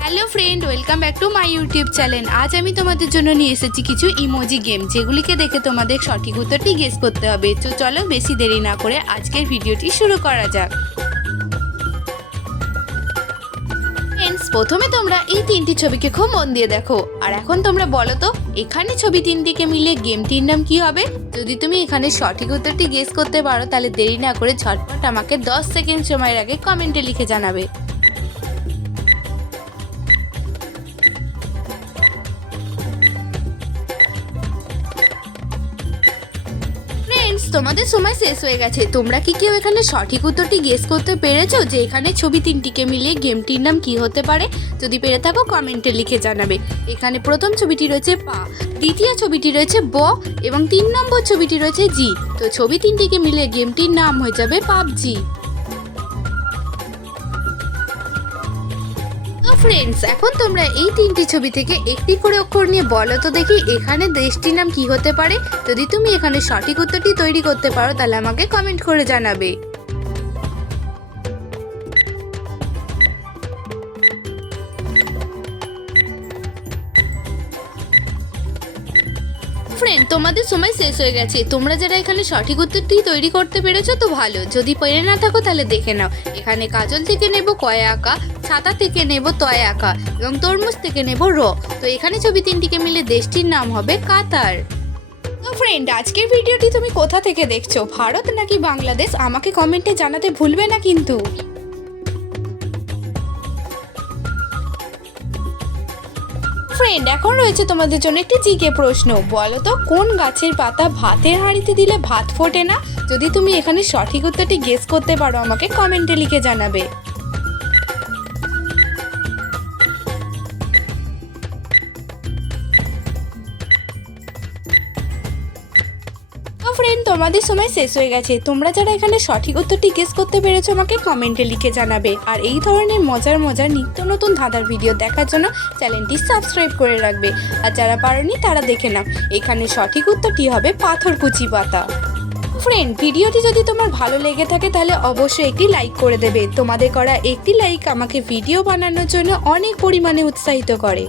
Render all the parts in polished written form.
Hello friend, welcome back to my YouTube channel. আজ আমি তোমাদের জন্য নিয়ে এসেছি কিছু ইমোজি গেম, যেগুলিকে দেখে তোমাদের সঠিক উত্তরটি গেস করতে হবে। তো চলো বেশি দেরি না করে আজকের ভিডিওটি শুরু করা যাক। ফ্রেন্ডস, প্রথমে তোমরা এই তিনটি ছবিকে খুব মন দিয়ে দেখো, আর এখন তোমরা বলো তো এখানে ছবি তিনটিকে মিলে গেমটির নাম কি হবে? যদি তুমি এখানে সঠিক উত্তরটি গেস করতে পারো তাহলে দেরি না করে ঝটপট আমাকে 10 সেকেন্ড সময়ের আগে কমেন্টে লিখে জানাবে। ফ্রেন্ডস, তোমাদের সময় শেষ হয়ে গেছে। তোমরা কি কেউ এখানে সঠিক উত্তরটি গেস করতে পেরেছো যে এখানে ছবি তিনটিকে মিলিয়ে গেমটির নাম কি হতে পারে? যদি পেরে থাকো কমেন্টে লিখে জানাবে। এখানে প্রথম ছবিটি রয়েছে পা, দ্বিতীয় ছবিটি রয়েছে ব এবং 3 নম্বর ছবিটি রয়েছে জি। তো ছবি তিনটিকে মিলিয়ে গেমটির নাম হয়ে যাবে পাবজি। তো ফ্রেন্ডস, এখন তোমরা এই তিনটি ছবি থেকে একটি করে অক্ষর নিয়ে বলো তো দেখি এখানে দেশটির নাম কি হতে পারে। যদি তুমি এখানে সঠিক উত্তরটি তৈরি করতে পারো তাহলে আমাকে কমেন্ট করে জানাবে। ফ্রেন্ড, তোমাদের সময় শেষ হয়ে গেছে। তোমরা যারা এখানে সঠিক উত্তরটি তৈরি করতে পেরেছো তো ভালো, যদি পেরে না থাকো তাহলে দেখে নাও। এখানে কাজল থেকে নেব কয় আঁকা, ছাতা থেকে নেব তয় আঁকা এবং তরমুজ থেকে নেব র। তো এখানে ছবি তিনটিকে মিলে দেশটির নাম হবে কাতার। তো ফ্রেন্ড, আজকের ভিডিওটি তুমি কোথা থেকে দেখছো, ভারত নাকি বাংলাদেশ? আমাকে কমেন্টে জানাতে ভুলবে না কিন্তু। ফ্রেন্ড, এখন রয়েছে তোমাদের জন্য একটি জিকে প্রশ্ন। বলো তো কোন গাছের পাতা ভাতের হাঁড়িতে দিলে ভাত ফোটে না? যদি তুমি এখানে সঠিক উত্তরটি গেস করতে পারো আমাকে কমেন্টে লিখে জানাবে। ফ্রেন্ড, তোমাদের সময় শেষ হয়ে গেছে। তোমরা যারা এখানে সঠিক উত্তরটি গেস করতে পেরেছো আমাকে কমেন্টে লিখে জানাবে। আর এই ধরনের মজার নিত্য নতুন ধাঁধার ভিডিও দেখার জন্য চ্যানেলটি সাবস্ক্রাইব করে রাখবে। আর যারা পারোনি তারা দেখে নাও, এখানে সঠিক উত্তরটি হবে পাথরকুচি পাতা। ফ্রেন্ড, ভিডিওটি যদি তোমার ভালো লেগে থাকে তাহলে অবশ্যই একটি লাইক করে দেবে। তোমাদের করা একটি লাইক আমাকে ভিডিও বানানোর জন্য অনেক পরিমাণে উৎসাহিত করে।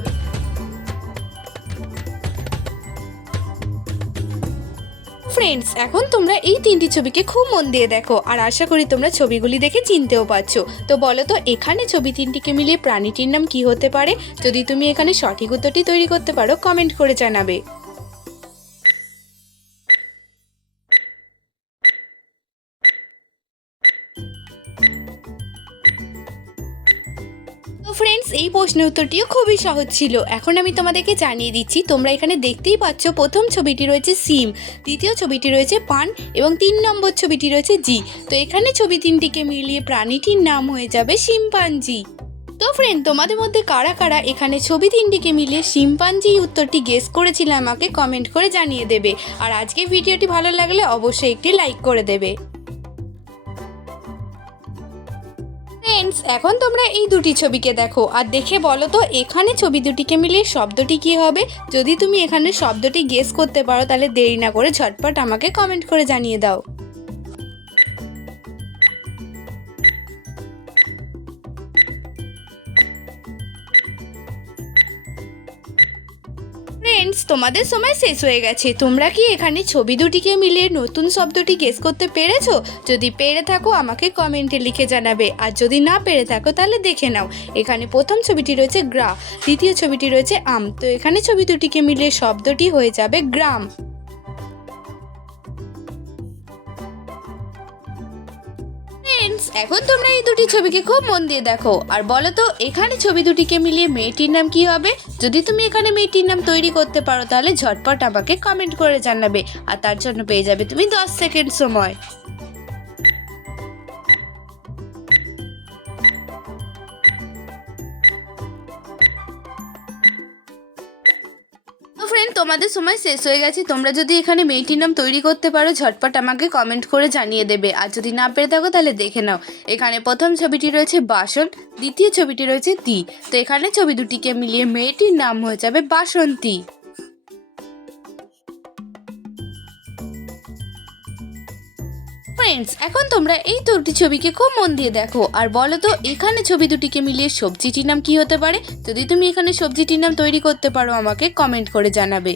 ফ্রেন্ডস, এখন তোমরা এই তিনটি ছবিকে খুব মন দিয়ে দেখো, আর আশা করি তোমরা ছবিগুলি দেখে চিনতেও পারছো। তো বলো তো এখানে ছবি তিনটিকে মিলিয়ে প্রাণীটির নাম কি হতে পারে? যদি তুমি এখানে সঠিক উত্তরটি তৈরি করতে পারো কমেন্ট করে জানাবে। তো ফ্রেন্ডস, এই প্রশ্নের উত্তরটিও খুবই সহজ ছিল। এখন আমি তোমাদেরকে জানিয়ে দিচ্ছি। তোমরা এখানে দেখতেই পাচ্ছ প্রথম ছবিটি রয়েছে সিম, দ্বিতীয় ছবিটি রয়েছে পান এবং 3 নম্বর ছবিটি রয়েছে জি। তো এখানে ছবি তিনটিকে মিলিয়ে প্রাণীটির নাম হয়ে যাবে শিম্পাঞ্জি। তো ফ্রেন্ড, তোমাদের মধ্যে কারা কারা এখানে ছবি তিনটিকে মিলিয়ে শিম্পাঞ্জি উত্তরটি গেস করেছিলে আমাকে কমেন্ট করে জানিয়ে দেবে। আর আজকে ভিডিওটি ভালো লাগলে অবশ্যই একটি লাইক করে দেবে। ফ্রেন্ডস, এখন তোমরা এই দুটি ছবিকে দেখো আর দেখে বলো তো এখানে ছবি দুটিকে মিলিয়ে শব্দটি কি হবে? যদি তুমি এখানে শব্দটি গেস করতে পারো তাহলে দেরি না করে ঝটপট আমাকে কমেন্ট করে জানিয়ে দাও। ফ্রেন্ডস, তোমাদের সময় শেষ হয়ে গেছে। তোমরা কি এখানে ছবি দুটিকে মিলিয়ে নতুন শব্দটি গেস করতে পেরেছো? যদি পেরে থাকো আমাকে কমেন্টে লিখে জানাবে। আর যদি না পেরে থাকো তাহলে দেখে নাও। এখানে প্রথম ছবিটি রয়েছে গ্রা, দ্বিতীয় ছবিটি রয়েছে আম। তো এখানে ছবি দুটিকে মিলিয়ে শব্দটি হয়ে যাবে গ্রাম। ফ্রেন্ডস, এখন তোমরা এই দুটি ছবিকে খুব মন দিয়ে দেখো আর বলো তো এখানে ছবি দুটিকে মিলিয়ে মেয়েটির নাম কি হবে? যদি তুমি এখানে মেয়েটির নাম তৈরি করতে পারো তাহলে ঝটপট আমাকে কমেন্ট করে জানাবে। আর তার জন্য পেয়ে যাবে তুমি 10 সেকেন্ড সময়। তো ফ্রেন্ড, তোমাদের সময় শেষ হয়ে গেছে। তোমরা যদি এখানে মেয়েটির নাম তৈরি করতে পারো ঝটপট আমাকে কমেন্ট করে জানিয়ে দেবে। আর যদি না পেরে থাকো তাহলে দেখে নাও। এখানে প্রথম ছবিটি রয়েছে বাসন, দ্বিতীয় ছবিটি রয়েছে তি। তো এখানে ছবি দুটিকে মিলিয়ে মেয়েটির নাম হয়ে যাবে বাসন্তী। ফ্রেন্ডস, এখন তোমরা এই দুটি ছবিকে খুব মন দিয়ে দেখো আর বলো তো এখানে ছবি দুটিকে মিলিয়ে সবজিটির নাম কি হতে পারে। যদি তুমি এখানে সবজিটির নাম তৈরি করতে পারো আমাকে কমেন্ট করে জানাবে।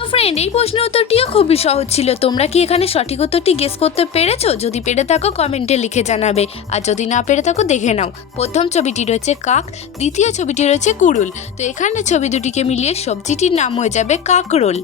তো ফ্রেন্ড, এই প্রশ্নের উত্তরটিও খুবই সহজ ছিল। তোমরা কি এখানে সঠিক উত্তরটি গেস করতে পেরেছো? যদি পেরে থাকো কমেন্টে লিখে জানাবে, আর যদি না পেরে থাকো দেখে নাও। প্রথম ছবিটি রয়েছে কাক, দ্বিতীয় ছবিটি রয়েছে কুড়ুল। তো এখানে ছবি দুটিকে মিলিয়ে সবজিটির নাম হয়ে যাবে কাকরোল।